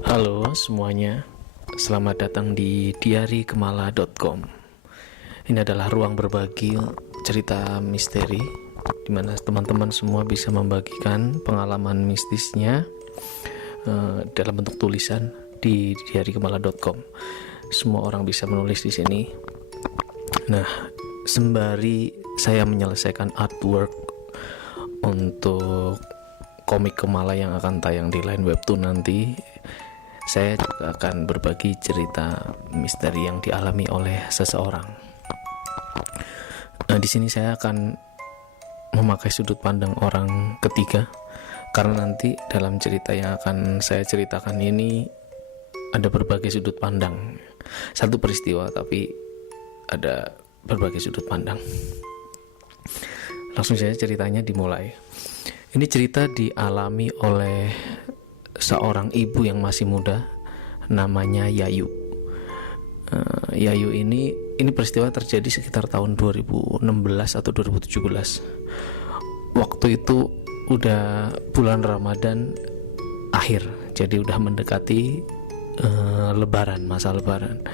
Halo semuanya, selamat datang di diarikemala.com. Ini adalah ruang berbagi cerita misteri di mana teman-teman semua bisa membagikan pengalaman mistisnya dalam bentuk tulisan di diarikemala.com. Semua orang bisa menulis di sini. Nah, sembari saya menyelesaikan artwork untuk komik Kemala yang akan tayang di Line Webtoon nanti, saya juga akan berbagi cerita misteri yang dialami oleh seseorang. Nah, di sini saya akan memakai sudut pandang orang ketiga karena nanti dalam cerita yang akan saya ceritakan ini ada berbagai sudut pandang. Satu peristiwa tapi ada berbagai sudut pandang. Langsung saja ceritanya dimulai. Ini cerita dialami oleh seorang ibu yang masih muda, namanya Yayu. Yayu ini peristiwa terjadi sekitar tahun 2016 atau 2017. Waktu itu udah bulan Ramadan akhir, jadi udah mendekati Lebaran, masa Lebaran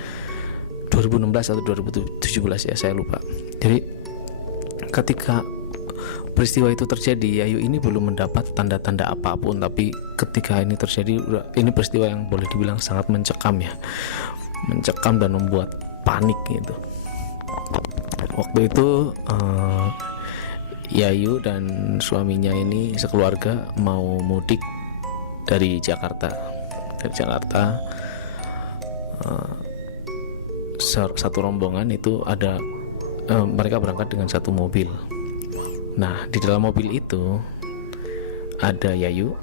2016 atau 2017 ya, saya lupa. Jadi ketika peristiwa itu terjadi, Yayu ini belum mendapat tanda-tanda apapun, tapi ketika ini terjadi, ini peristiwa yang boleh dibilang sangat mencekam ya, mencekam dan membuat panik gitu. Waktu itu Yayu dan suaminya ini sekeluarga mau mudik dari Jakarta. Satu rombongan itu ada, mereka berangkat dengan satu mobil. Nah, di dalam mobil itu ada Yayu,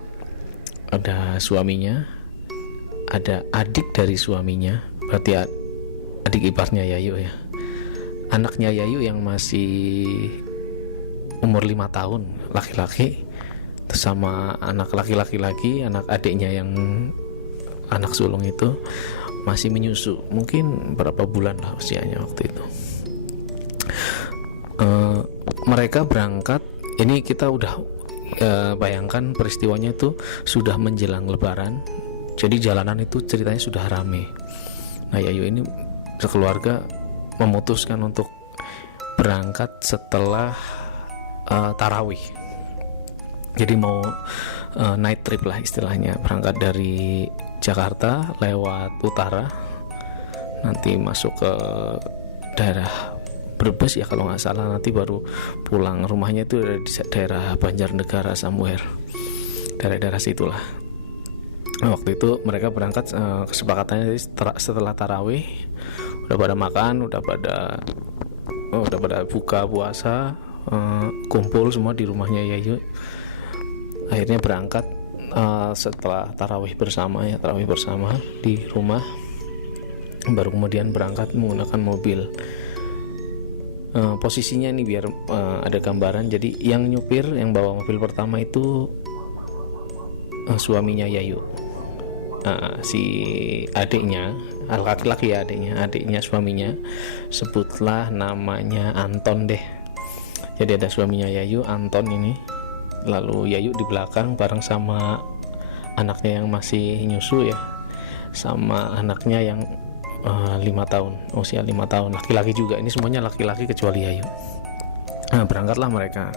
ada suaminya, ada adik dari suaminya, berarti adik iparnya Yayu ya. Anaknya Yayu yang masih umur 5 tahun, laki-laki, sama anak laki-laki lagi, anak adiknya yang anak sulung itu masih menyusu, mungkin berapa bulan lah usianya waktu itu. Mereka berangkat, ini kita udah bayangkan peristiwanya itu sudah menjelang Lebaran, jadi jalanan itu ceritanya sudah rame. Nah, Yayu ini sekeluarga memutuskan untuk berangkat setelah tarawih. Jadi mau night trip lah istilahnya, berangkat dari Jakarta lewat utara, nanti masuk ke daerah Brebes ya kalau nggak salah, nanti baru pulang. Rumahnya itu ada di daerah Banjarnegara somewhere, daerah-daerah situlah. Nah, waktu itu mereka berangkat, kesepakatannya setelah tarawih udah pada makan, udah pada buka puasa, kumpul semua di rumahnya Yayu. Akhirnya berangkat setelah tarawih bersama di rumah, baru kemudian berangkat menggunakan mobil. Posisinya ini biar ada gambaran. Jadi yang nyupir, yang bawa mobil pertama itu suaminya Yayu. Si adiknya, laki-laki ya, adiknya suaminya, sebutlah namanya Anton deh. Jadi ada suaminya Yayu, Anton ini. Lalu Yayu di belakang bareng sama anaknya yang masih nyusu ya, sama anaknya yang 5 tahun, usia 5 tahun, laki-laki juga. Ini semuanya laki-laki kecuali Yayu. Nah, berangkatlah mereka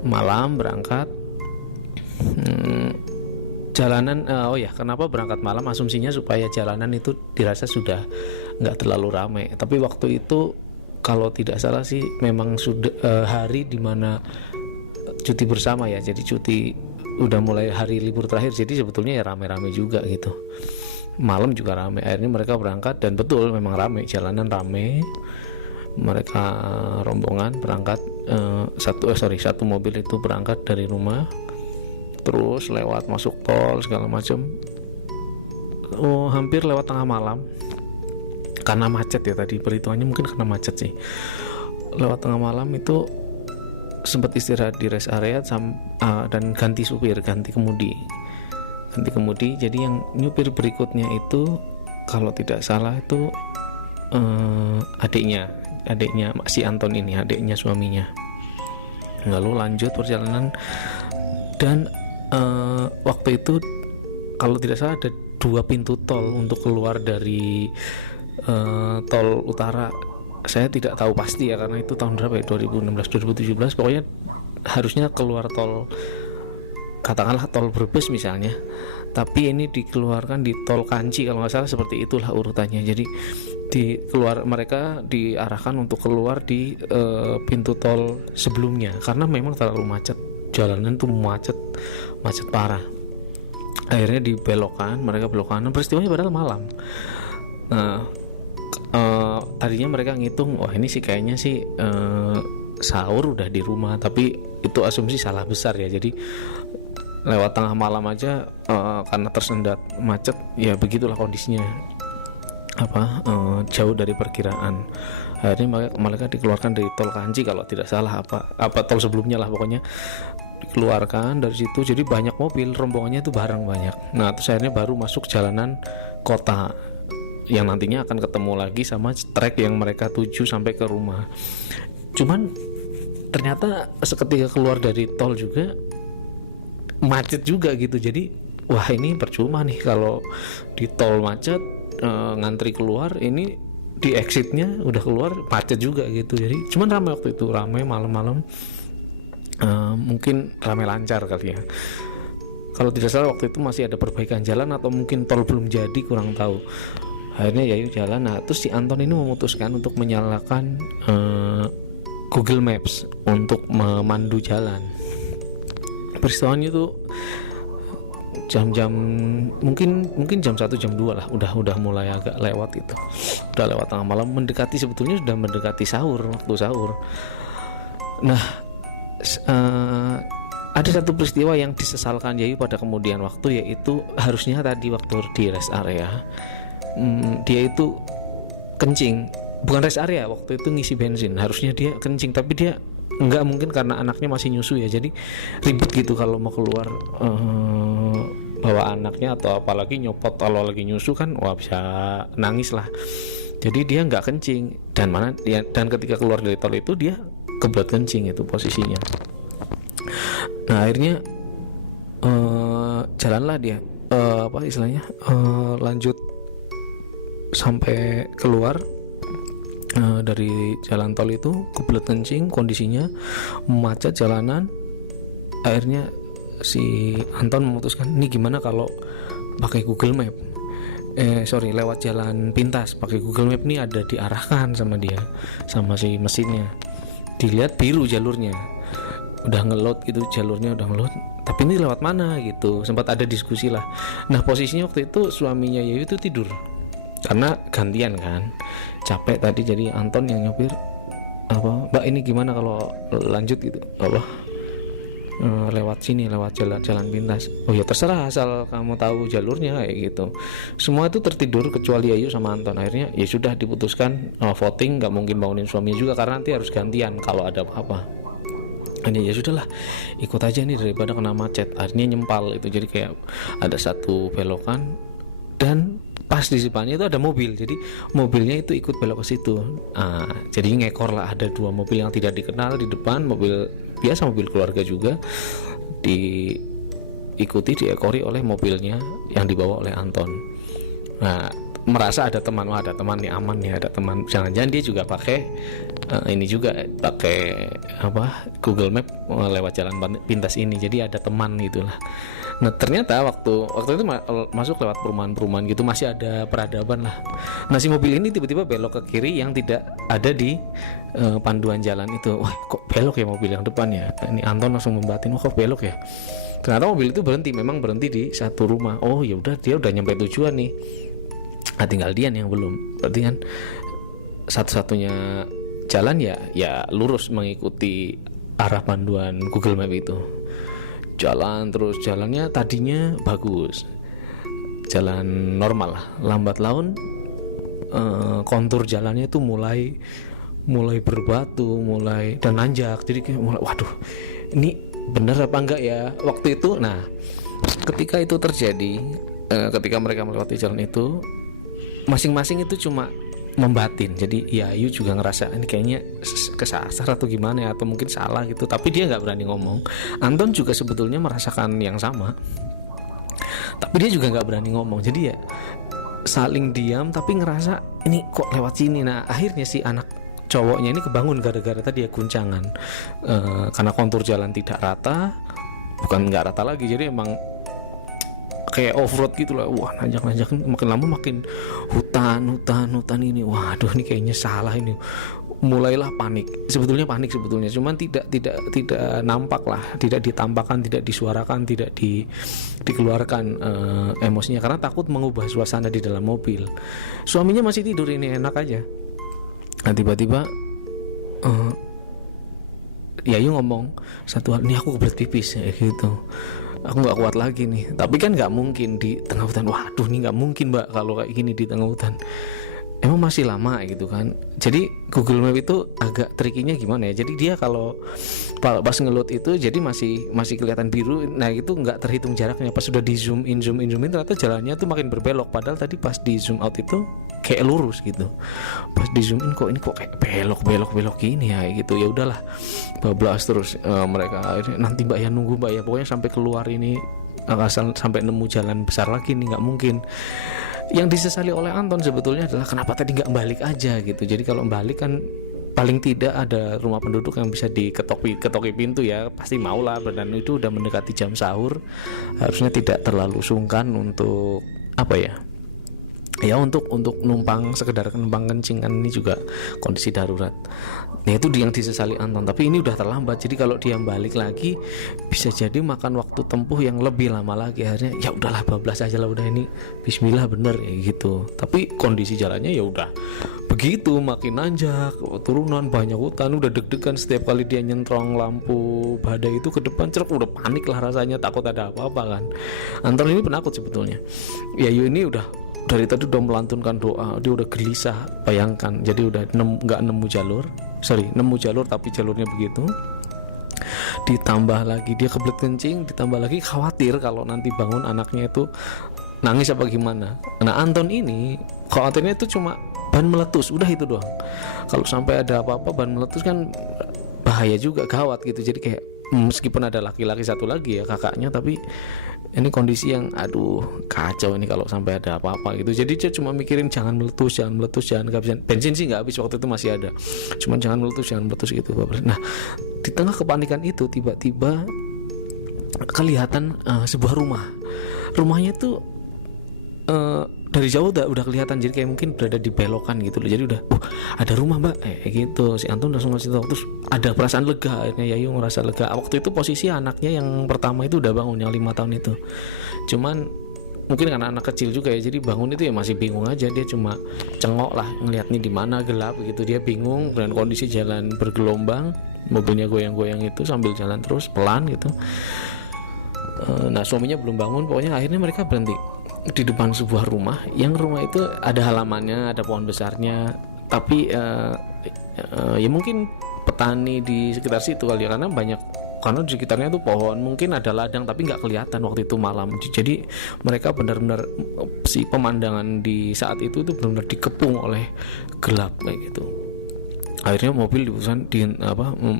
malam, berangkat jalanan. Kenapa berangkat malam? Asumsinya supaya jalanan itu dirasa sudah nggak terlalu ramai. Tapi waktu itu kalau tidak salah sih memang sudah hari dimana cuti bersama ya, jadi cuti udah mulai hari libur terakhir, jadi sebetulnya ya rame-rame juga gitu. Malam juga ramai. Akhirnya mereka berangkat dan betul memang ramai, jalanan ramai. Mereka rombongan berangkat, satu mobil itu berangkat dari rumah, terus lewat masuk tol segala macam. Hampir lewat tengah malam karena macet ya, tadi perhitungannya mungkin karena macet sih. Lewat tengah malam itu sempat istirahat di rest area dan ganti supir, ganti kemudi. Jadi yang nyupir berikutnya itu kalau tidak salah itu adiknya si Anton ini, adiknya suaminya. Lalu lanjut perjalanan dan waktu itu kalau tidak salah ada 2 pintu tol untuk keluar dari tol utara. Saya tidak tahu pasti ya, karena itu tahun berapa ya, 2016 2017, pokoknya harusnya keluar tol, katakanlah tol Brebes misalnya, tapi ini dikeluarkan di tol Kanci kalau nggak salah, seperti itulah urutannya. Jadi mereka diarahkan untuk keluar di pintu tol sebelumnya, karena memang terlalu macet, jalanan tuh macet parah. Akhirnya mereka belok kanan, peristiwanya padahal malam. Nah, tadinya mereka ngitung, wah ini sih kayaknya sih sahur udah di rumah, tapi itu asumsi salah besar ya. Jadi lewat tengah malam aja karena tersendat macet, ya begitulah kondisinya, jauh dari perkiraan. Akhirnya mereka dikeluarkan dari tol Kanci kalau tidak salah, apa tol sebelumnya lah, pokoknya dikeluarkan dari situ. Jadi banyak mobil, rombongannya itu bareng banyak. Nah terus akhirnya baru masuk jalanan kota yang nantinya akan ketemu lagi sama trek yang mereka tuju sampai ke rumah. Cuman ternyata seketika keluar dari tol juga macet juga gitu. Jadi wah ini percuma nih kalau di tol macet, ngantri keluar, ini di exitnya udah keluar macet juga gitu. Jadi cuman ramai waktu itu, ramai malam-malam, mungkin ramai lancar kali ya. Kalau tidak salah waktu itu masih ada perbaikan jalan, atau mungkin tol belum jadi, kurang tahu. Akhirnya Yayu jalan. Nah terus si Anton ini memutuskan untuk menyalakan Google Maps untuk memandu jalan. Peristiwanya itu jam-jam mungkin jam 1 jam 2 lah, udah mulai agak lewat itu, udah lewat tengah malam, sebetulnya sudah mendekati waktu sahur. Nah ada satu peristiwa yang disesalkan Yayu pada kemudian waktu, yaitu harusnya tadi waktu di rest area dia itu kencing, bukan rest area, waktu itu ngisi bensin, harusnya dia kencing, tapi dia nggak, mungkin karena anaknya masih nyusu ya, jadi ribet gitu kalau mau keluar bawa anaknya, atau apalagi nyopot kalau lagi nyusu kan, wah bisa nangis lah. Jadi dia nggak kencing, dan ketika keluar dari tol itu dia kebelet kencing, itu posisinya. Nah akhirnya jalanlah dia lanjut sampai keluar dari jalan tol itu, kebelet kencing, kondisinya macet jalanan. Akhirnya si Anton memutuskan, ini gimana kalau pakai Google Map, lewat jalan pintas pakai Google Map. Nih ada diarahkan sama dia, sama si mesinnya, dilihat biru jalurnya, udah ngeload gitu, jalurnya udah ngeload, tapi ini lewat mana gitu. Sempat ada diskusi lah. Nah posisinya waktu itu suaminya Yayu itu tidur, karena gantian kan, capek tadi. Jadi Anton yang nyopir, Mbak ini gimana kalau lanjut gitu, lewat sini, lewat jalan pintas. Oh ya terserah, asal kamu tahu jalurnya, kayak gitu. Semua itu tertidur kecuali Yayu sama Anton. Akhirnya ya sudah diputuskan voting, nggak mungkin bangunin suaminya juga karena nanti harus gantian kalau ada apa-apa. Ini ya sudahlah, ikut aja nih daripada kena macet. Akhirnya nyempal itu, jadi kayak ada satu belokan dan pas di depannya itu ada mobil, jadi mobilnya itu ikut belok ke situ. Jadi ngekor lah, ada 2 mobil yang tidak dikenal di depan, mobil biasa, mobil keluarga juga, diekori oleh mobilnya yang dibawa oleh Anton. Nah merasa ada teman nih, aman nih, ada teman, jangan-jangan dia juga pakai Google Map lewat jalan pintas ini, jadi ada teman gitulah. Nah ternyata waktu itu masuk lewat perumahan gitu, masih ada peradaban lah. Nah si mobil ini tiba-tiba belok ke kiri yang tidak ada di panduan jalan itu. Wah kok belok ya mobil yang depan ya. Ini Anton langsung membatin, wah kok belok ya. Ternyata mobil itu memang berhenti di satu rumah. Oh ya udah, dia udah nyampe tujuan nih. Nah tinggal Dian yang belum. Berarti kan satu-satunya jalan ya lurus mengikuti arah panduan Google Map itu. Jalan terus, jalannya tadinya bagus, jalan normal lah, lambat laun kontur jalannya itu mulai berbatu, dan nanjak. Jadi kayak waduh, ini bener apa enggak ya waktu itu. Nah ketika itu terjadi, ketika mereka melewati jalan itu, masing-masing itu cuma membatin. Jadi ya Ayu juga ngerasa ini kayaknya kesasar atau gimana ya, atau mungkin salah gitu, tapi dia nggak berani ngomong. Anton juga sebetulnya merasakan yang sama, tapi dia juga nggak berani ngomong, jadi ya saling diam tapi ngerasa ini kok lewat sini. Nah akhirnya si anak cowoknya ini kebangun gara-gara tadi ya guncangan, karena kontur jalan tidak rata, bukan nggak rata lagi, jadi emang kayak off road gitu lah. Wah nanjak makin lama makin hutan ini. Waduh ini kayaknya salah ini. Mulailah panik. Sebetulnya panik sebetulnya, cuman tidak nampak lah, tidak ditampakkan, tidak disuarakan, tidak dikeluarkan emosinya karena takut mengubah suasana di dalam mobil. Suaminya masih tidur ini enak aja. Nah tiba-tiba Yayu ngomong satu hal, nih aku kebelet pipis ya gitu. Aku nggak kuat lagi nih. Tapi kan nggak mungkin di tengah hutan. Waduh nih nggak mungkin mbak kalau kayak gini di tengah hutan. Emang masih lama gitu kan. Jadi Google Map itu agak trikinya gimana ya. Jadi dia kalau pas ngeload itu jadi masih kelihatan biru. Nah itu nggak terhitung jaraknya. Pas sudah di zoom in ternyata jalannya tuh makin berbelok. Padahal tadi pas di zoom out itu kayak lurus gitu. Pas di zoom in kok kayak belok gini ya gitu. Ya udahlah, bablas terus mereka akhirnya, nanti mbak ya nunggu mbak ya, pokoknya sampai keluar ini, asal sampai nemu jalan besar lagi nih, nggak mungkin. Yang disesali oleh Anton sebetulnya adalah kenapa tadi nggak balik aja gitu. Jadi kalau balik kan paling tidak ada rumah penduduk yang bisa diketoki pintu ya, pasti mau lah. Dan itu udah mendekati jam sahur, harusnya tidak terlalu sungkan untuk apa ya untuk numpang, sekedar numpang kencing kan, ini juga kondisi darurat. Nah itu yang disesali Anton, tapi ini udah terlambat. Jadi kalau dia balik lagi bisa jadi makan waktu tempuh yang lebih lama lagi. Akhirnya ya udahlah bablas aja lah, udah ini bismillah bener ya gitu. Tapi kondisi jalannya ya udah begitu, makin nanjak, turunan, banyak hutan, udah deg-degan setiap kali dia nyentrong lampu badai itu ke depan, ceruk udah panik lah rasanya, takut ada apa-apa kan. Anton ini penakut sebetulnya. Yayu ini udah dari tadi udah melantunkan doa, dia udah gelisah. Bayangkan, jadi udah nemu jalur tapi jalurnya begitu. Ditambah lagi dia kebelet kencing, ditambah lagi khawatir kalau nanti bangun anaknya itu nangis apa gimana. Nah Anton ini khawatirnya itu cuma ban meletus, udah itu doang. Kalau sampai ada apa-apa ban meletus kan bahaya juga, gawat gitu. Jadi kayak meskipun ada laki-laki satu lagi ya kakaknya, tapi ini kondisi yang aduh kacau ini kalau sampai ada apa-apa gitu. Jadi dia cuma mikirin jangan meletus, jangan kehabisan bensin sih nggak habis waktu itu, masih ada, cuman jangan meletus gitu. Nah di tengah kepanikan itu tiba-tiba kelihatan sebuah rumahnya tuh dari jauh udah kelihatan, jadi kayak mungkin berada di belokan gitu loh. Jadi udah ada rumah mbak gitu. Si Anton langsung ngasih tahu, terus ada perasaan lega. Akhirnya Yayu ngerasa lega. Waktu itu posisi anaknya yang pertama itu udah bangun, yang 5 tahun itu. Cuman mungkin karena anak kecil juga ya, jadi bangun itu ya masih bingung aja. Dia cuma cengok lah, ngeliat nih di mana gelap gitu. Dia bingung dengan kondisi jalan bergelombang, mobilnya goyang-goyang itu sambil jalan terus pelan gitu. Nah suaminya belum bangun. Pokoknya akhirnya mereka berhenti di depan sebuah rumah, yang rumah itu ada halamannya, ada pohon besarnya, tapi ya mungkin petani di sekitar situ kali ya, karena di sekitarnya itu pohon, mungkin ada ladang tapi nggak kelihatan waktu itu malam. Jadi mereka benar-benar, si pemandangan di saat itu tuh benar-benar dikepung oleh gelap kayak gitu. Akhirnya mobil diputuskan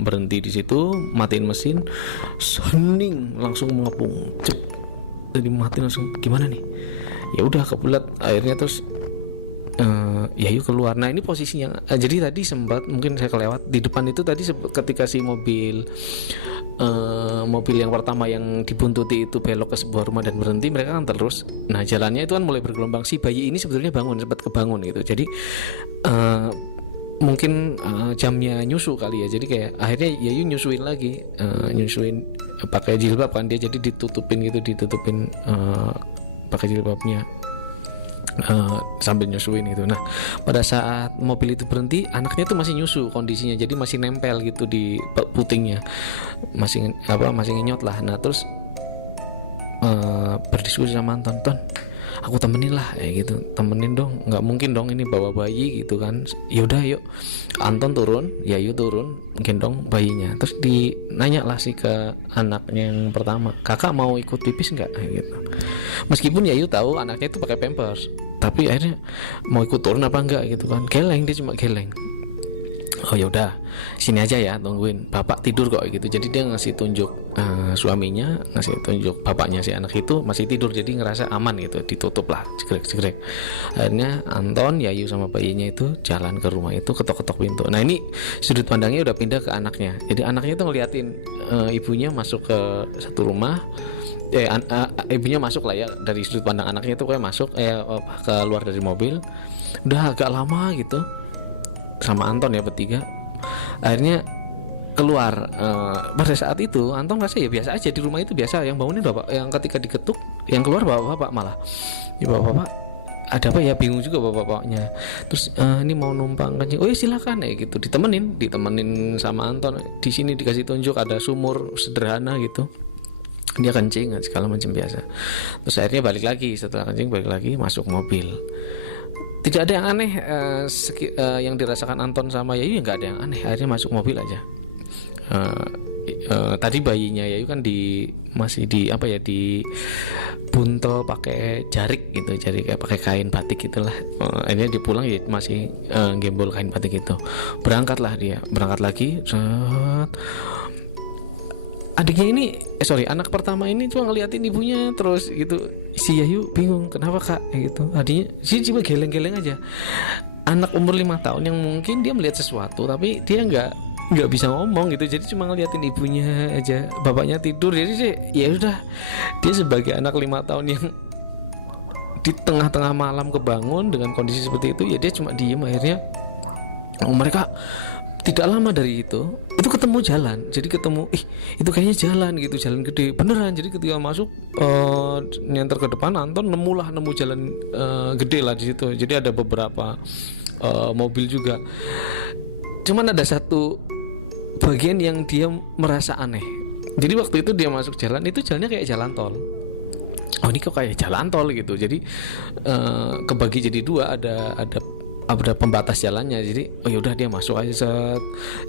berhenti di situ, matiin mesin, hening langsung mengepung, jadi mati langsung. Gimana nih? Ya udah kebelet. Akhirnya terus Yayu keluar. Nah ini posisinya, jadi tadi sempat mungkin saya kelewat di depan itu tadi ketika si mobil yang pertama yang dibuntuti itu belok ke sebuah rumah dan berhenti, mereka kan terus. Nah jalannya itu kan mulai bergelombang. Si bayi ini sebetulnya sempat kebangun gitu. Jadi mungkin jamnya nyusu kali ya. Jadi kayak akhirnya Yayu nyusuin lagi, pakai jilbab kan dia, jadi ditutupin pakai jilbabnya sambil nyusuin gitu. Nah pada saat mobil itu berhenti, anaknya tuh masih nyusu kondisinya, jadi masih nempel gitu di putingnya, masih ngenyot lah. Nah terus berdiskusi sama Anton, aku temenin lah gitu, temenin dong, nggak mungkin dong ini bawa bayi gitu kan. Yaudah yuk, Anton turun, Yayu turun, gendong bayinya. Terus dinanya lah sih ke anaknya yang pertama, kakak mau ikut pipis nggak gitu. Meskipun Yayu tahu anaknya itu pakai pampers, tapi akhirnya mau ikut turun apa enggak gitu kan. Geleng, dia cuma geleng. oh ya udah sini aja ya, tungguin bapak tidur kok gitu. Jadi dia ngasih tunjuk, suaminya ngasih tunjuk bapaknya si anak itu masih tidur, jadi ngerasa aman gitu, ditutup lah jegrek. Akhirnya Anton, Yayu sama bayinya itu jalan ke rumah itu, ketok-ketok pintu. Nah ini sudut pandangnya udah pindah ke anaknya. Jadi anaknya itu ngeliatin ibunya masuk ke satu rumah. Ibunya masuk lah ya, dari sudut pandang anaknya itu kayak masuk keluar dari mobil. Udah agak lama gitu sama Anton ya bertiga. Akhirnya keluar. Pada saat itu Anton rasa ya biasa aja di rumah itu, biasa yang bangunin bapak, yang ketika diketuk yang keluar bapak malah ya bapak ada apa ya, bingung juga bapaknya. Terus ini mau numpang kencing, oh ya silakan ya gitu, ditemenin sama Anton. Di sini dikasih tunjuk ada sumur sederhana gitu, dia kencing segala macam biasa. Terus akhirnya balik lagi, setelah kencing balik lagi masuk mobil. Tidak ada yang aneh, yang dirasakan Anton sama Yayu ya nggak ada yang aneh. Akhirnya masuk mobil aja. Tadi bayinya Yayu kan masih di buntel pakai jarik gitu, kayak pakai kain batik gitulah. Akhirnya dia pulang ya masih gembol kain batik itu. Berangkat lagi. Adiknya anak pertama ini cuma ngeliatin ibunya terus gitu. Si Yayu bingung kenapa kak gitu. Adiknya sih cuma geleng-geleng aja. Anak umur 5 tahun yang mungkin dia melihat sesuatu tapi dia nggak bisa ngomong gitu, jadi cuma ngeliatin ibunya aja. Bapaknya tidur, jadi sih ya udah, dia sebagai anak 5 tahun yang di tengah-tengah malam kebangun dengan kondisi seperti itu, ya dia cuma diem. Akhirnya mereka tidak lama dari itu ketemu jalan. Jadi ketemu itu kayaknya jalan gitu, jalan gede beneran. Jadi ketika masuk nyenter ke depan, Anton nemu jalan gede lah di situ. Jadi ada beberapa mobil juga. Cuman ada satu bagian yang dia merasa aneh. Jadi waktu itu dia masuk jalan itu, jalannya kayak jalan tol. Oh ini kok kayak jalan tol gitu. Jadi kebagi jadi dua, ada pembatas jalannya. Jadi oh yaudah dia masuk aja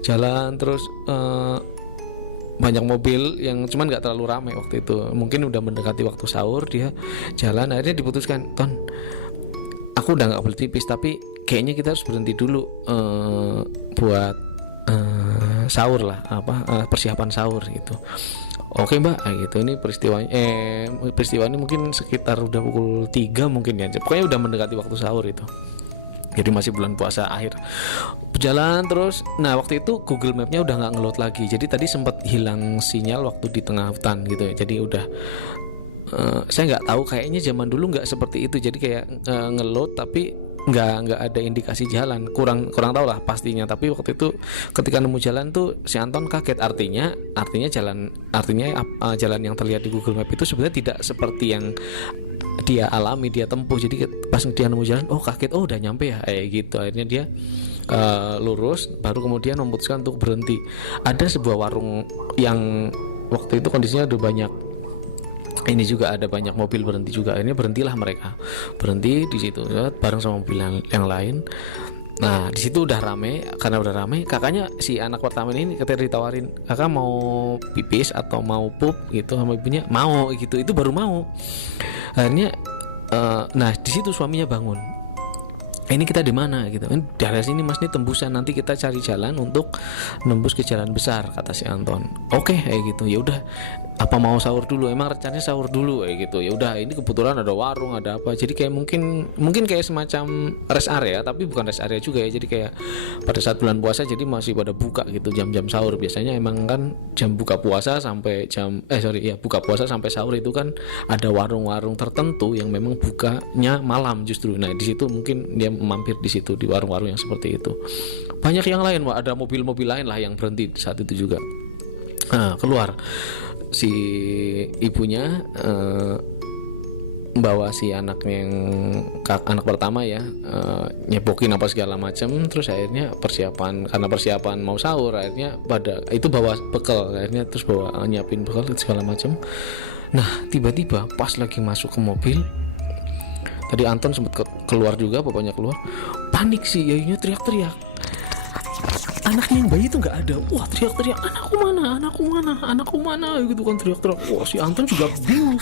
jalan terus. Banyak mobil yang cuman nggak terlalu ramai waktu itu, mungkin udah mendekati waktu sahur. Dia jalan, akhirnya diputuskan, Ton aku udah nggak boleh tipis tapi kayaknya kita harus berhenti dulu buat sahur lah, persiapan sahur gitu. Oke mbak, gitu. Ini peristiwa ini mungkin sekitar udah pukul 3 mungkin ya, pokoknya udah mendekati waktu sahur itu. Jadi masih bulan puasa akhir. Berjalan terus. Nah waktu itu Google Map-nya udah nggak ngeload lagi. Jadi tadi sempat hilang sinyal waktu di tengah hutan gitu ya. Jadi udah saya nggak tahu, kayaknya zaman dulu nggak seperti itu. Jadi kayak ngeload tapi nggak ada indikasi jalan. Kurang tahu lah pastinya. Tapi waktu itu ketika nemu jalan tuh si Anton kaget. Artinya jalan yang terlihat di Google Map itu sebenarnya tidak seperti yang dia alami, dia tempuh. Jadi pas dia nemu jalan, oh kaget, oh udah nyampe ya, gitu. Akhirnya dia lurus, baru kemudian memutuskan untuk berhenti. Ada sebuah warung yang waktu itu kondisinya udah banyak, ini juga ada banyak mobil berhenti juga. Akhirnya berhentilah mereka, berhenti di situ bareng sama mobil yang lain. Nah di situ udah rame. Karena udah rame, kakaknya si anak pertama ini ketika ditawarin, kakak mau pipis atau mau pup gitu sama ibunya, mau gitu. Itu baru mau. Akhirnya nah di situ suaminya bangun. Ini kita di mana gitu? Ini daerah sini mas, ini tembusan, nanti kita cari jalan untuk nembus ke jalan besar, kata si Anton. Oke, gitu. Ya udah, apa mau sahur dulu? Emang rencananya sahur dulu gitu. Ya udah, ini kebetulan ada warung, ada apa. Jadi kayak mungkin kayak semacam rest area, tapi bukan rest area juga ya. Jadi kayak pada saat bulan puasa jadi masih pada buka gitu, jam-jam sahur. Biasanya emang kan jam buka puasa sampai buka puasa sampai sahur itu kan ada warung-warung tertentu yang memang bukanya malam justru. Nah, di situ mungkin dia mampir di situ, di warung-warung yang seperti itu. Banyak yang lain, ada mobil-mobil lain lah yang berhenti saat itu juga. Keluar si ibunya bawa si anak anak pertama ya, nyebokin apa segala macam. Terus akhirnya persiapan mau sahur, akhirnya pada itu bawa bekal, akhirnya terus bawa nyiapin bekal segala macam. Nah tiba-tiba pas lagi masuk ke mobil, tadi Anton sempat keluar juga, bapaknya keluar, panik sih Yayunya, teriak-teriak. Anaknya yang bayi itu nggak ada. Wah teriak-teriak, anakku mana gitu kan, teriak-teriak. Wah si Anton juga bingung,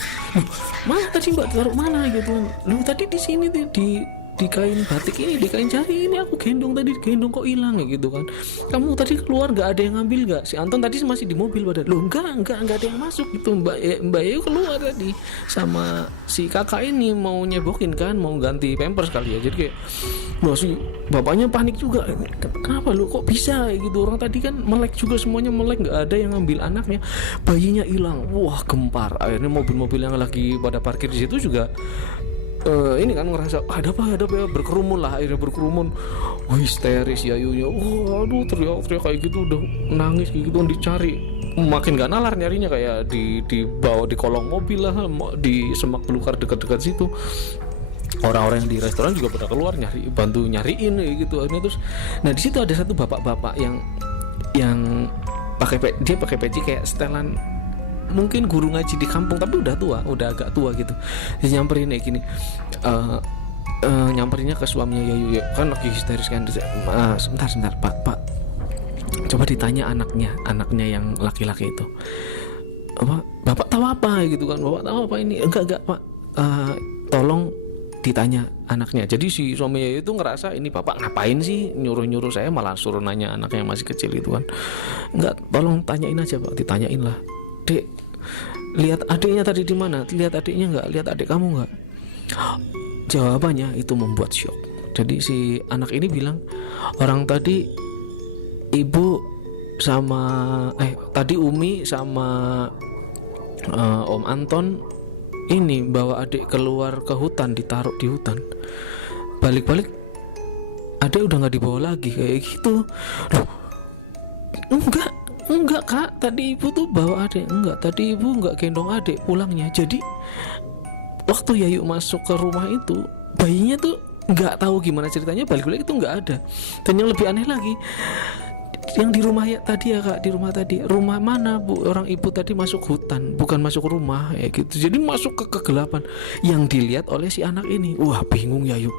mana tadi mbak taruh mana gitu kan. Lu tadi di sini di di kain batik ini, di kain jari ini aku gendong tadi, gendong kok hilang ya gitu kan. Kamu tadi keluar nggak ada yang ngambil nggak? Si Anton tadi masih di mobil padahal. Loh enggak ada yang masuk gitu. Mbak Yu keluar tadi sama si kakak ini mau nyebokin kan, mau ganti pampers kali ya. Jadi kayak loh, si bapaknya panik juga. Kenapa lu kok bisa gitu? Orang tadi kan melek juga, semuanya melek, nggak ada yang ngambil anaknya. Bayinya hilang. Wah, gempar. Akhirnya mobil-mobil yang lagi pada parkir di situ juga ini kan ngerasa ada apa ya, berkerumun lah, akhirnya berkerumun. Wah, histeris Yayunya. Wah, aduh, teriak-teriak kayak gitu, udah nangis kayak gitu, dicari. Makin gak nalar nyarinya, kayak dibawa di kolong mobil lah, di semak belukar dekat-dekat situ. Orang-orang yang di restoran juga pada keluar bantu nyariin gitu. Akhirnya terus, nah di situ ada satu bapak-bapak yang dia pakai peci kayak setelan mungkin guru ngaji di kampung, tapi udah agak tua gitu. Dia nyamperin kayak gini, nyamperinnya ke suaminya Yayu ya, kan lagi histeris kan. Sebentar pak, coba ditanya anaknya yang laki-laki itu, apa bapak tahu apa gitu kan, bapak tahu apa ini? Enggak pak, tolong ditanya anaknya. Jadi si suami Yayu itu ngerasa ini bapak ngapain sih nyuruh saya, malah suruh nanya anak yang masih kecil itu kan. Enggak, tolong tanyain aja pak. Ditanyain lah, dek, lihat adiknya tadi di mana? Lihat adiknya nggak? Lihat adik kamu nggak? Jawabannya itu membuat syok. Jadi si anak ini bilang, orang tadi ibu sama tadi Umi sama Om Anton ini bawa adik keluar ke hutan, ditaruh di hutan. Balik-balik adik udah nggak dibawa lagi, kayak gitu. Loh, enggak kak, tadi ibu tuh bawa adik. Enggak, tadi ibu enggak gendong adik pulangnya. Jadi waktu Yayu masuk ke rumah itu, bayinya tuh nggak tahu gimana ceritanya, balik-balik itu nggak ada. Dan yang lebih aneh lagi, yang di rumah ya tadi ya kak, di rumah tadi, rumah mana bu? Orang ibu tadi masuk hutan, bukan masuk rumah ya gitu. Jadi masuk ke kegelapan yang dilihat oleh si anak ini. Wah, bingung Yayu.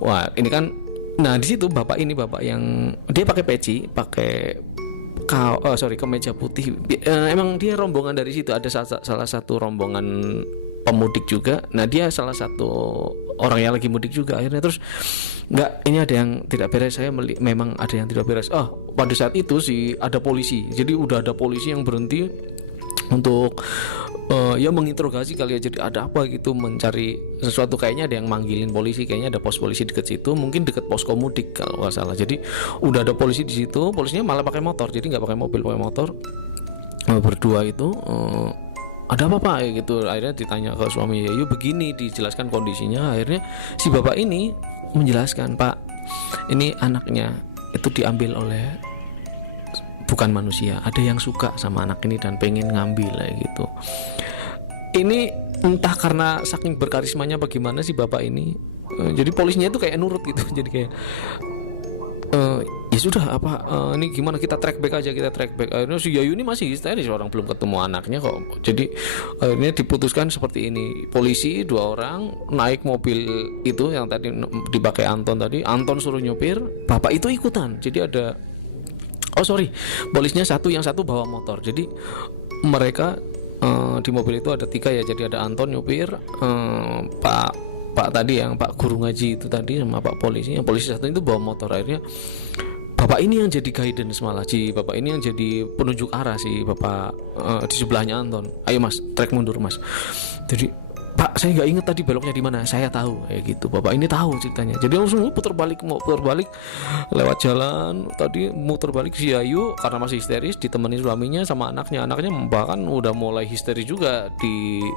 Wah, ini kan, nah di situ bapak yang dia pakai peci, pakai kemeja putih. Emang dia rombongan dari situ, ada salah satu rombongan pemudik juga. Nah dia salah satu orang yang lagi mudik juga. Akhirnya terus nggak, ini ada yang tidak beres, saya memang ada yang tidak beres. Pada saat itu ada polisi. Jadi udah ada polisi yang berhenti untuk ya menginterogasi kali ya. Jadi ada apa gitu, mencari sesuatu, kayaknya ada yang manggilin polisi, kayaknya ada pos polisi dekat situ, mungkin dekat posko mudik kalau nggak salah. Jadi udah ada polisi di situ, polisinya malah pakai motor, jadi nggak pakai mobil, pakai motor. Berdua itu ada apa pak gitu. Akhirnya ditanya ke suami Yayu, begini, dijelaskan kondisinya. Akhirnya si bapak ini menjelaskan, pak, ini anaknya itu diambil oleh bukan manusia, ada yang suka sama anak ini dan pengen ngambil gitu. Ini entah karena saking berkarismanya bagaimana si bapak ini, jadi polisinya itu kayak nurut gitu. Jadi kayak ya sudah ini gimana, kita track back aja. Akhirnya si Yayu ini masih histeris, orang belum ketemu anaknya kok. Jadi akhirnya diputuskan seperti ini, polisi 2 orang naik mobil itu yang tadi dipakai Anton tadi. Anton suruh nyupir, bapak itu ikutan. Jadi ada polisnya yang satu bawa motor. Jadi mereka di mobil itu ada 3 ya. Jadi ada Anton nyupir, Pak tadi yang Pak guru ngaji itu tadi, sama Pak polisi. Yang polisi satu itu bawa motor. Akhirnya bapak ini yang jadi guidance, malah si bapak ini yang jadi penunjuk arah. Si bapak di sebelahnya Anton, ayo mas, trek mundur mas. Jadi pak, saya nggak inget tadi beloknya di mana. Saya tahu, kayak gitu. Bapak ini tahu ceritanya. Jadi langsung putar balik lewat jalan tadi, muter balik si Yayu karena masih histeris, ditemani suaminya sama anaknya. Anaknya bahkan udah mulai histeris juga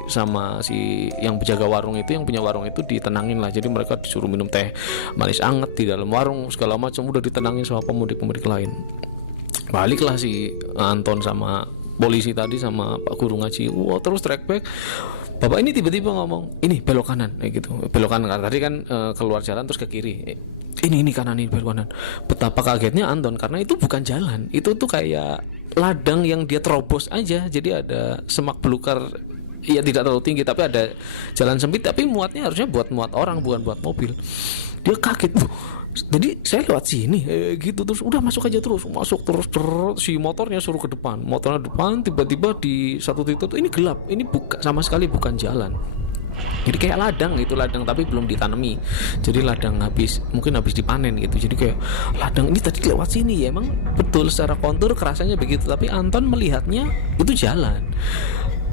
sama si yang penjaga warung itu, yang punya warung itu ditenangin lah. Jadi mereka disuruh minum teh manis anget di dalam warung segala macam, udah ditenangin sama pemudik-pemudik lain. Baliklah si Anton sama polisi tadi sama Pak guru ngaji. Terus track back. Bapak ini tiba-tiba ngomong, ini belok kanan, kayak gitu. Belok kanan, karena tadi kan keluar jalan terus ke kiri. Ini kanan, ini belok kanan. Betapa kagetnya Anton, karena itu bukan jalan, itu tuh kayak ladang yang dia terobos aja. Jadi ada semak belukar, ya tidak terlalu tinggi, tapi ada jalan sempit, tapi muatnya harusnya buat muat orang, bukan buat mobil. Dia kaget tuh. Jadi saya lewat sini gitu, terus udah masuk terus si motornya suruh ke depan, tiba-tiba di satu titik tuh ini gelap, ini sama sekali bukan jalan. Jadi kayak ladang gitu, ladang tapi belum ditanami. Jadi ladang mungkin habis dipanen gitu. Jadi kayak ladang ini tadi lewat sini ya, emang betul secara kontur kerasanya begitu. Tapi Anton melihatnya itu jalan.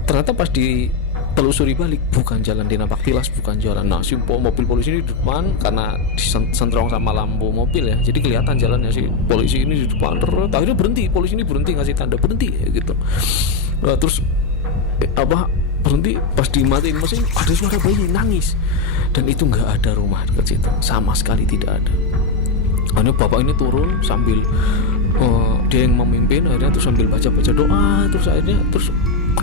Ternyata pas ditelusuri balik, bukan jalan di napak tilas, bukan jalan. Nah, si mobil polisi ini di depan karena disentrong sama lampu mobil ya. Jadi kelihatan jalannya si polisi ini di depan. Akhirnya berhenti, polisi ini berhenti ngasih tanda berhenti gitu. Nah, terus berhenti, pas dimatiin mesin ada suara bayi nangis, dan itu nggak ada rumah dekat situ, sama sekali tidak ada. Akhirnya bapak ini turun sambil dia yang memimpin, akhirnya terus sambil baca doa, terus akhirnya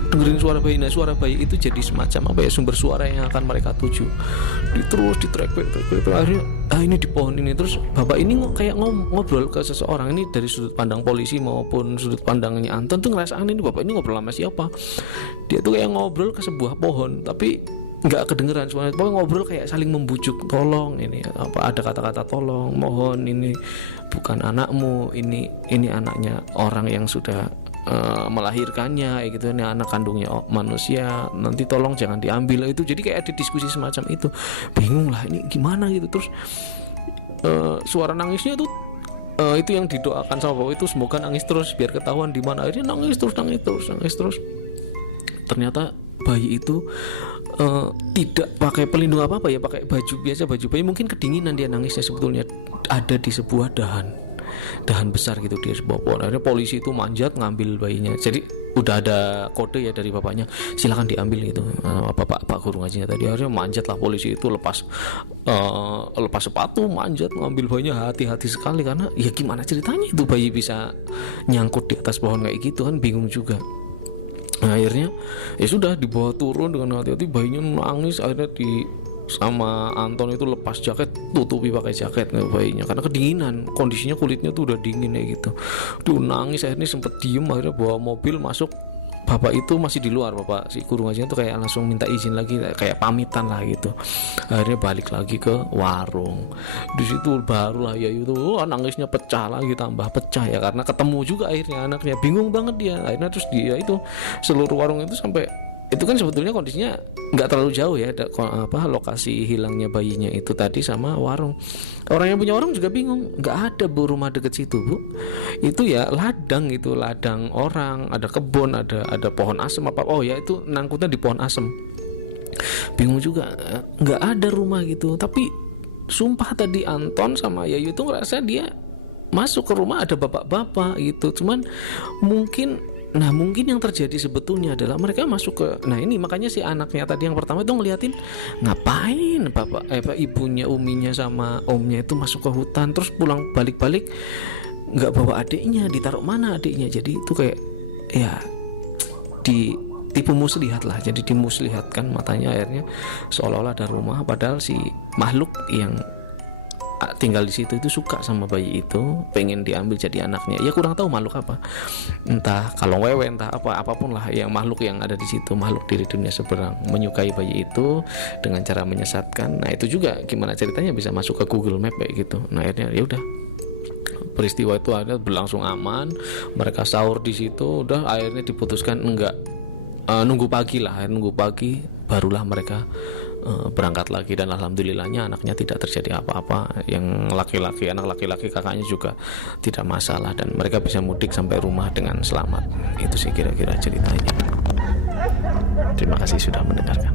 dengerin suara bayi. Nah, suara bayi itu jadi semacam sumber suara yang akan mereka tuju. Terus di-track akhirnya ini di pohon ini. Terus bapak ini kayak ngobrol ke seseorang. Ini dari sudut pandang polisi maupun sudut pandangnya Anton tuh ngerasaan ini bapak ini ngobrol sama siapa. Dia tuh kayak ngobrol ke sebuah pohon, tapi nggak kedengeran suaranya. Pokoknya ngobrol kayak saling membujuk, tolong ini ada kata-kata tolong, mohon, ini bukan anakmu, ini anaknya orang yang sudah melahirkannya gitu, ini anak kandungnya manusia, nanti tolong jangan diambil itu. Jadi kayak ada diskusi semacam itu. Bingung lah ini gimana gitu. Terus suara nangisnya tuh itu yang didoakan sama bapak itu, semoga nangis terus biar ketahuan di mana. Akhirnya nangis terus. Ternyata bayi itu tidak pakai pelindung apa ya, pakai baju biasa, baju bayi. Mungkin kedinginan dia nangisnya, sebetulnya ada di sebuah dahan besar gitu di sebuah pohon. Akhirnya polisi itu manjat ngambil bayinya. Jadi udah ada kode ya dari bapaknya, silakan diambil gitu. Pak guru ngajinya tadi. Akhirnya manjat lah polisi itu, lepas sepatu, manjat ngambil bayinya. Hati-hati sekali karena ya gimana ceritanya itu bayi bisa nyangkut di atas pohon kayak gitu kan, bingung juga. Nah, akhirnya ya sudah dibawa turun dengan hati-hati, bayinya nangis. Akhirnya sama Anton itu lepas jaket, tutupi pakai jaket bayinya karena kedinginan, kondisinya kulitnya tuh udah dingin ya gitu. Nangis, akhirnya sempet diem. Akhirnya bawa mobil masuk. Bapak itu masih di luar, bapak si guru ngajinya tuh kayak langsung minta izin lagi, kayak pamitan lah gitu. Akhirnya balik lagi ke warung. Di situ barulah ya itu nangisnya pecah lagi, tambah pecah ya karena ketemu juga akhirnya anaknya. Bingung banget dia. Akhirnya terus dia itu seluruh warung itu sampai itu kan sebetulnya kondisinya nggak terlalu jauh ya, lokasi hilangnya bayinya itu tadi sama warung. Orang yang punya warung juga bingung, nggak ada bu rumah deket situ bu, itu ya ladang, itu ladang orang, ada kebun, ada pohon asem itu nangkutnya di pohon asem. Bingung juga, nggak ada rumah gitu. Tapi sumpah tadi Anton sama Yayu tuh ngerasa dia masuk ke rumah ada bapak-bapak gitu. Cuman mungkin yang terjadi sebetulnya adalah mereka masuk ke, ini makanya si anaknya tadi yang pertama itu ngeliatin ngapain ibunya, uminya sama omnya itu masuk ke hutan, terus pulang balik nggak bawa adiknya, ditaruh mana adiknya. Jadi itu kayak ya ditipu muslihat lah, jadi dimuslihatkan matanya. Akhirnya seolah-olah ada rumah, padahal si makhluk yang tinggal di situ itu suka sama bayi itu, pengen diambil jadi anaknya. Ya kurang tahu makhluk apa, entah kalau wewe, entah apapun lah yang makhluk yang ada di situ, makhluk dari dunia seberang menyukai bayi itu dengan cara menyesatkan. Nah itu juga gimana ceritanya bisa masuk ke Google Map kayak gitu. Nah akhirnya ya udah, peristiwa itu akhirnya berlangsung aman, mereka sahur di situ. Udah akhirnya diputuskan enggak, nunggu pagi barulah mereka berangkat lagi. Dan alhamdulillahnya anaknya tidak terjadi apa-apa. Yang anak laki-laki kakaknya juga tidak masalah, dan mereka bisa mudik sampai rumah dengan selamat. Itu sih kira-kira ceritanya. Terima kasih sudah mendengarkan.